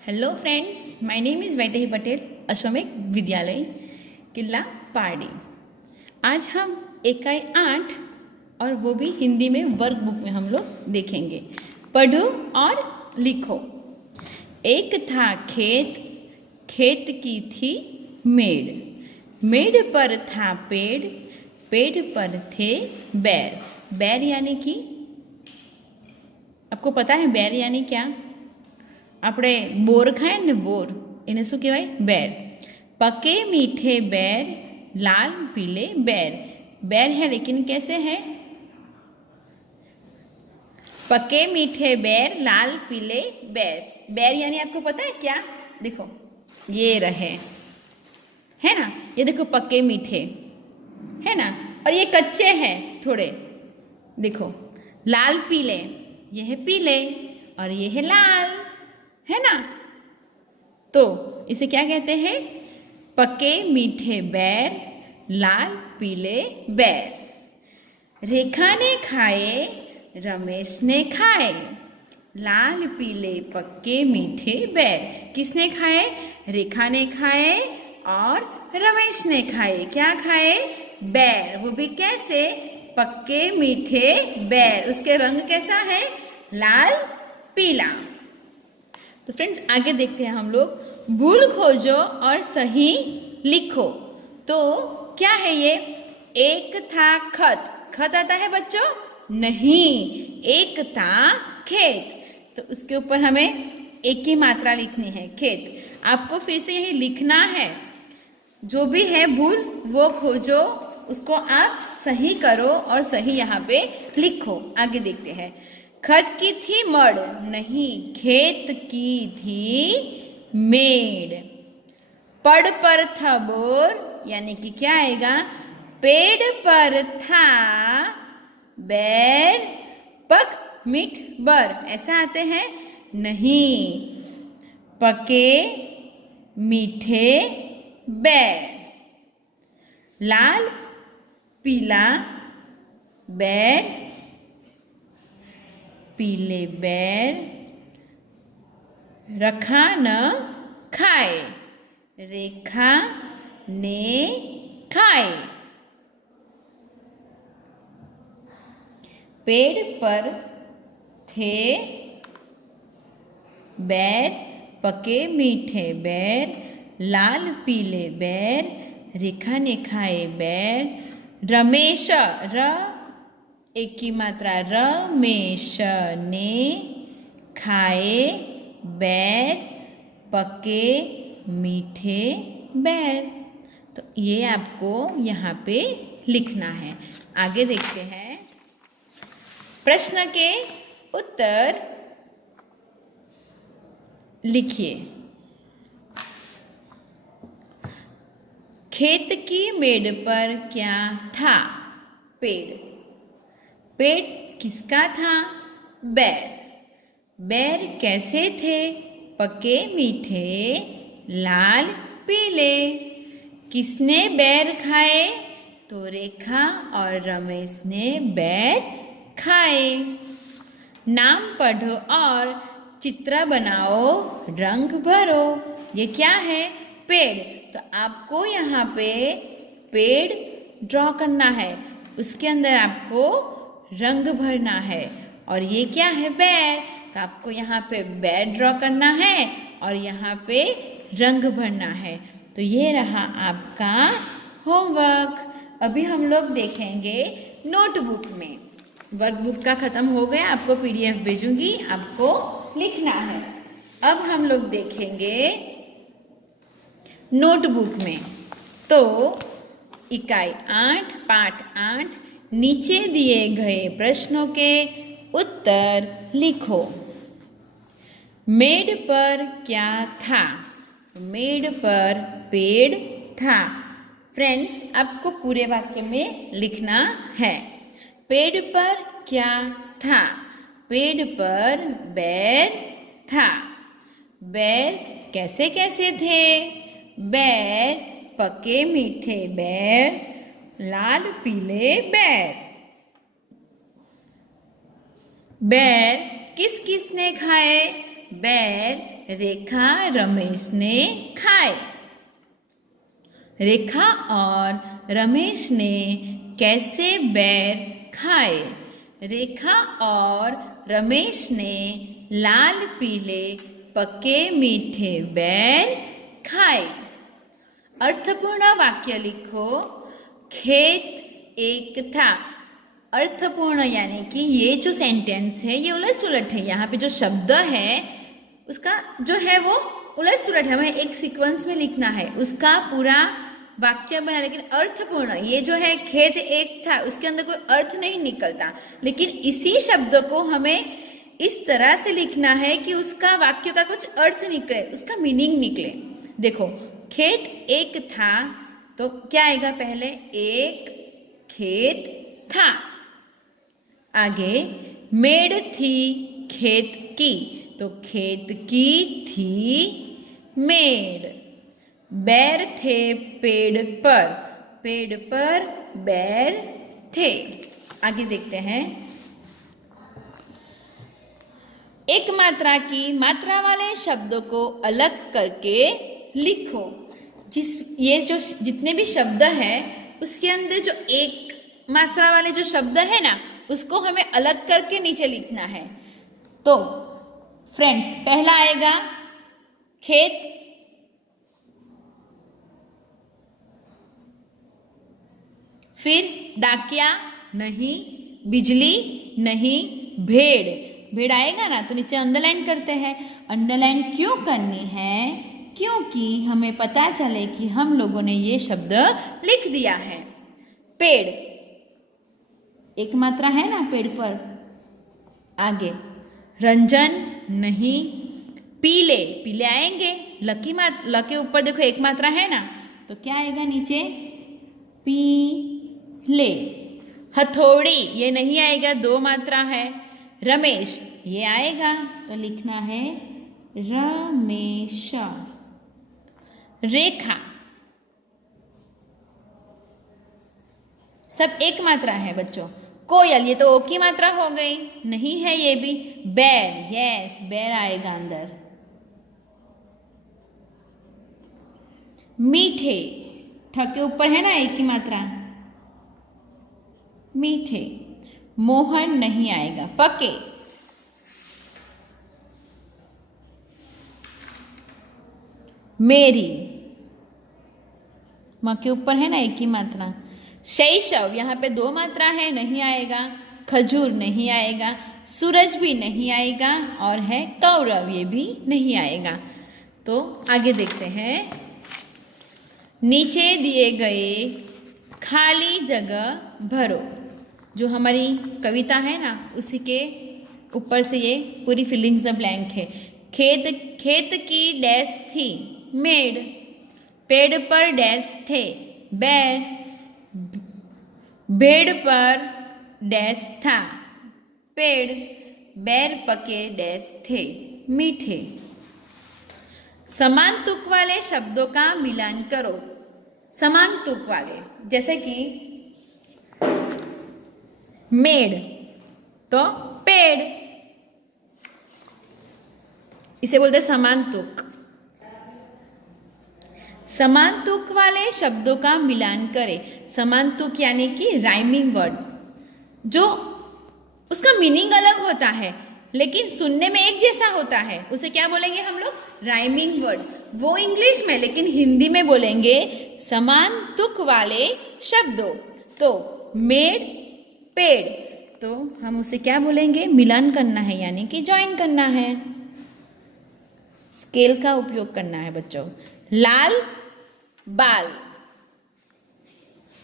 Hello friends, my name is Vaidehi Patel, Ashwamegh Vidyalaya Killa Pardi. आज हम इकाई 8 और वो भी हिंदी में वर्कबुक में हम लोग देखेंगे। पढ़ो और लिखो। एक था खेत, खेत की थी मेड़, मेड़ पर था पेड़, पेड़ पर थे बैर। बैर यानी कि आपको पता है बैर यानी क्या? આપણે બોર ખાય ને બોર એને શું કહેવાય? બેર। पके मीठे बैर, लाल पीले बैर। बैर है लेकिन कैसे है? पके मीठे बैर, लाल पीले बैर। बैर यानी आपको पता है क्या? देखो ये रहे, है ना? ये देखो पके मीठे, है ना? और ये कच्चे हैं थोड़े, देखो लाल पीले, ये है पीले और ये है लाल, है ना? तो इसे क्या कहते हैं? पके मीठे बैर, लाल पीले बैर। रेखा ने खाए, रमेश ने खाए, लाल पीले पक्के मीठे बैर। किसने खाए? रेखा ने खाए और रमेश ने खाए। क्या खाए? बैर। वो भी कैसे? पक्के मीठे बैर। उसके रंग कैसा है? लाल पीला। तो फ्रेंड्स आगे देखते हैं हम लोग। भूल खोजो और सही लिखो। तो क्या है ये? एक था खत। खत आता है बच्चों? नहीं, एक था खेत। तो उसके ऊपर हमें एक ही मात्रा लिखनी है, खेत। आपको फिर से यही लिखना है। जो भी है भूल वो खोजो, उसको आप सही करो और सही यहाँ पे लिखो। आगे देखते हैं। खत की थी मड़, नहीं खेत की थी मेड़। पड़ पर था बोर, यानी कि क्या आएगा? पेड़ पर था बैर, पक मीठ बर। ऐसा आते हैं? नहीं, पके मीठे बैर, लाल पीला बैर, पीले बैर, रखा न खाए, रेखा ने खाए। पेड़ पर थे बैर, पके मीठे बैर, लाल पीले बैर, रेखा ने खाए बैर। रमेश, र एक की मात्रा, रमेश ने खाए बैर, पके मीठे बैर। तो ये आपको यहाँ पे लिखना है। आगे देखते हैं। प्रश्न के उत्तर लिखिए। खेत की मेड़ पर क्या था? पेड़। पेड़ किसका था? बैर। बैर कैसे थे? पके मीठे, लाल पीले। किसने बैर खाए? तो रेखा और रमेश ने बैर खाए। नाम पढ़ो और चित्र बनाओ, रंग भरो। ये क्या है? पेड़। तो आपको यहाँ पे पेड़ ड्रॉ करना है, उसके अंदर आपको रंग भरना है। और ये क्या है? बैर। तो आपको यहाँ पे बैर ड्रॉ करना है और यहाँ पे रंग भरना है। तो ये रहा आपका होमवर्क। अभी हम लोग देखेंगे नोटबुक में। वर्कबुक का ख़त्म हो गया, आपको पीडीएफ भेजूंगी, आपको लिखना है। अब हम लोग देखेंगे नोटबुक में। तो इकाई 8 पाठ 8 नीचे दिए गए प्रश्नों के उत्तर लिखो। मेड़ पर क्या था? मेड़ पर पेड़ था। फ्रेंड्स आपको पूरे वाक्य में लिखना है। पेड़ पर क्या था? पेड़ पर बैर था। बैर कैसे कैसे थे? बैर पके मीठे बैर, लाल पीले बैर। बैर किस किस ने खाए? बैर रेखा रमेश ने खाए। रेखा और रमेश ने कैसे बैर खाए? रेखा और रमेश ने लाल पीले पके मीठे बैर खाए। अर्थपूर्ण वाक्य लिखो। खेत एक था। अर्थपूर्ण यानी कि ये जो सेंटेंस है ये उलट सुलट है। यहाँ पे जो शब्द है उसका जो है वो उलट सुलट है, हमें एक सीक्वेंस में लिखना है, उसका पूरा वाक्य बना। लेकिन अर्थपूर्ण ये जो है खेत एक था, उसके अंदर कोई अर्थ नहीं निकलता, लेकिन इसी शब्द को हमें इस तरह से लिखना है कि उसका वाक्य का कुछ अर्थ निकले, उसका मीनिंग निकले। देखो, खेत एक था तो क्या आएगा? पहले एक खेत था। आगे मेड़ थी खेत की, तो खेत की थी मेड़। बैर थे पेड़ पर बैर थे। आगे देखते हैं। एक मात्रा की मात्रा वाले शब्दों को अलग करके लिखो। ये जो जितने भी शब्द हैं उसके अंदर जो एक मात्रा वाले जो शब्द है ना, उसको हमें अलग करके नीचे लिखना है। तो फ्रेंड्स, पहला आएगा खेत, फिर डाकिया नहीं, बिजली नहीं, भेड़ आएगा ना, तो नीचे अंडरलाइन करते हैं। अंडरलाइन क्यों करनी है? क्योंकि हमें पता चले कि हम लोगों ने ये शब्द लिख दिया है। पेड़ एक मात्रा है ना पेड़ पर। आगे रंजन नहीं, पीले आएंगे। ल के ऊपर देखो एक मात्रा है ना, तो क्या आएगा नीचे? पीले। हथौड़ी ये नहीं आएगा, दो मात्रा है। रमेश ये आएगा, तो लिखना है रमेश। रेखा सब एक मात्रा है बच्चों। कोयल ये तो ओ की मात्रा हो गई, नहीं है ये भी। बैर, यस बैर आएगा अंदर। मीठे, ठ के ऊपर है ना एक की मात्रा, मीठे। मोहन नहीं आएगा, पके। मेरी, माँ के ऊपर है ना एक ही मात्रा। शैशव यहाँ पे दो मात्रा है, नहीं आएगा। खजूर नहीं आएगा, सूरज भी नहीं आएगा, और है कौरव ये भी नहीं आएगा। तो आगे देखते हैं। नीचे दिए गए खाली जगह भरो। जो हमारी कविता है ना उसी के ऊपर से ये पूरी फिलिंग्स द ब्लैंक है। खेत की डैश थी मेड़, पेड़ पर डैश थे बैर, भेड़ पर डैश था पेड़, बैर पके डैश थे मीठे। समान तुक वाले शब्दों का मिलान करो। समान तुक वाले जैसे कि मेड़ तो पेड़, इसे बोलते समान तुक। समान तुक वाले शब्दों का मिलान करें। समान तुक यानी कि राइमिंग वर्ड, जो उसका मीनिंग अलग होता है लेकिन सुनने में एक जैसा होता है, उसे क्या बोलेंगे हम लोग? Rhyming word. वो इंग्लिश में, लेकिन हिंदी में बोलेंगे समान तुक वाले शब्दों। तो मेड़ पेड़, तो हम उसे क्या बोलेंगे? मिलान करना है, यानी कि ज्वाइन करना है। स्केल का उपयोग करना है बच्चों। लाल बाल,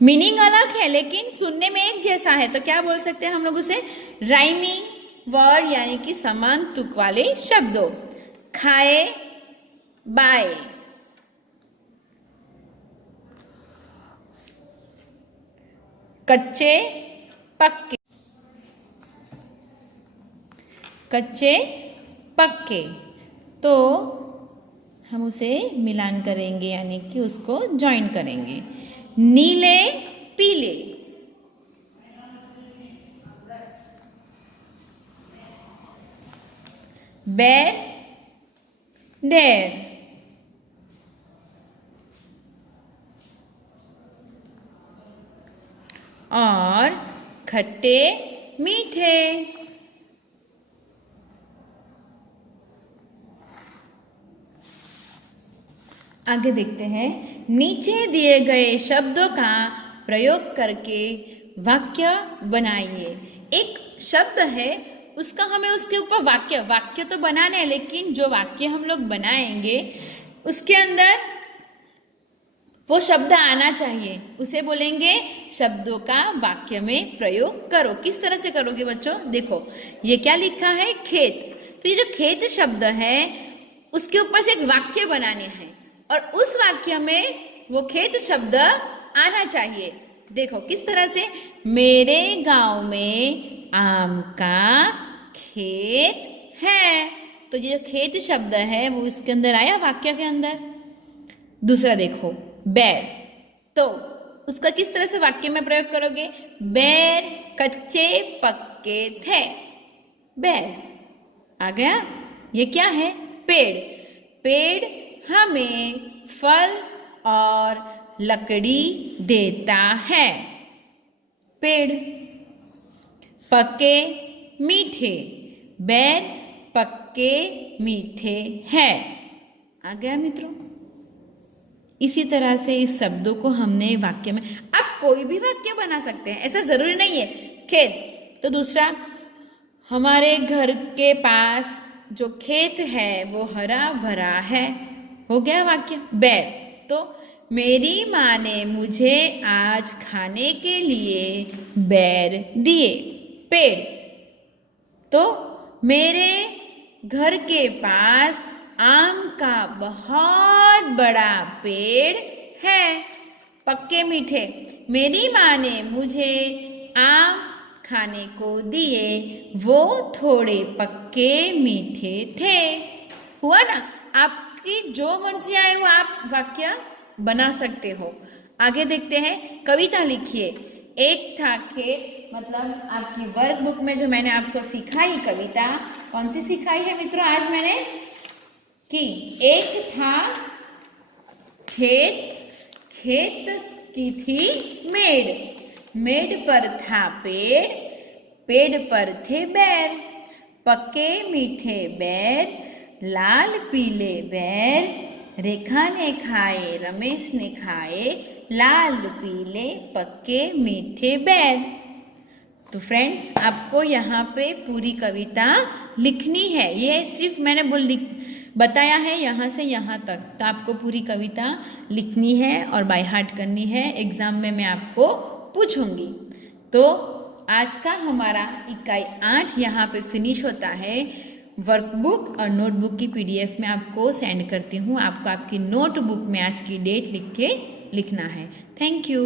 मीनिंग अलग है लेकिन सुनने में एक जैसा है, तो क्या बोल सकते हैं हम लोग उसे? राइमिंग वर्ड, यानी कि समान तुक वाले शब्दों। खाए बाय, कच्चे पक्के, कच्चे पक्के, तो हम उसे मिलान करेंगे यानी कि उसको ज्वाइन करेंगे। नीले पीले, बैर डेर। और खट्टे मीठे। आगे देखते हैं, नीचे दिए गए शब्दों का प्रयोग करके वाक्य बनाइए। एक शब्द है, उसका हमें उसके ऊपर वाक्य तो बनाना है, लेकिन जो वाक्य हम लोग बनाएंगे उसके अंदर वो शब्द आना चाहिए, उसे बोलेंगे शब्दों का वाक्य में प्रयोग करो। किस तरह से करोगे बच्चों? देखो, ये क्या लिखा है? खेत। तो ये जो खेत शब्द है उसके ऊपर से एक वाक्य बनाने हैं और उस वाक्य में वो खेत शब्द आना चाहिए। देखो किस तरह से, मेरे गांव में आम का खेत है। तो ये जो खेत शब्द है वो इसके अंदर आया, वाक्य के अंदर। दूसरा देखो, बैर। तो उसका किस तरह से वाक्य में प्रयोग करोगे? बैर कच्चे पक्के थे। बैर आ गया। ये क्या है? पेड़। पेड़ हमें फल और लकड़ी देता है। पेड़। पक्के मीठे। बैर पक्के मीठे है। आ गया मित्रों। इसी तरह से इस शब्दों को हमने वाक्य में, आप कोई भी वाक्य बना सकते हैं, ऐसा जरूरी नहीं है। खेत। तो दूसरा, हमारे घर के पास जो खेत है वो हरा भरा है। हो गया वाक्य। बैर। तो मेरी माँ ने मुझे आज खाने के लिए बैर दिए। पेड़। तो मेरे घर के पास आम का बहुत बड़ा पेड़ है। पक्के मीठे। मेरी माँ ने मुझे आम खाने को दिए, वो थोड़े पक्के मीठे थे। हुआ ना? आपकी जो मर्जी आए वो आप वाक्य बना सकते हो। आगे देखते हैं, कविता लिखिए। एक था खेत, मतलब आपकी वर्क बुक में जो मैंने आपको सिखाई कविता, कौन सी सिखाई है मित्रों आज मैंने? कि एक था खेत, खेत की थी मेड़, मेड़ पर था पेड़, पेड़ पर थे बैर, पक्के मीठे बैर, लाल पीले बैर, रेखा ने खाए रमेश ने खाए, लाल पीले पक्के मीठे बैर। तो फ्रेंड्स, आपको यहाँ पे पूरी कविता लिखनी है। ये सिर्फ मैंने बताया है यहाँ से यहाँ तक, तो आपको पूरी कविता लिखनी है और बाय हार्ट करनी है। एग्जाम में मैं आपको पूछूंगी। तो आज का हमारा इकाई 8 यहाँ पे फिनिश होता है। वर्कबुक और नोटबुक की PDF में आपको सेंड करती हूँ। आपको आपकी नोटबुक में आज की डेट लिख के लिखना है। Thank you.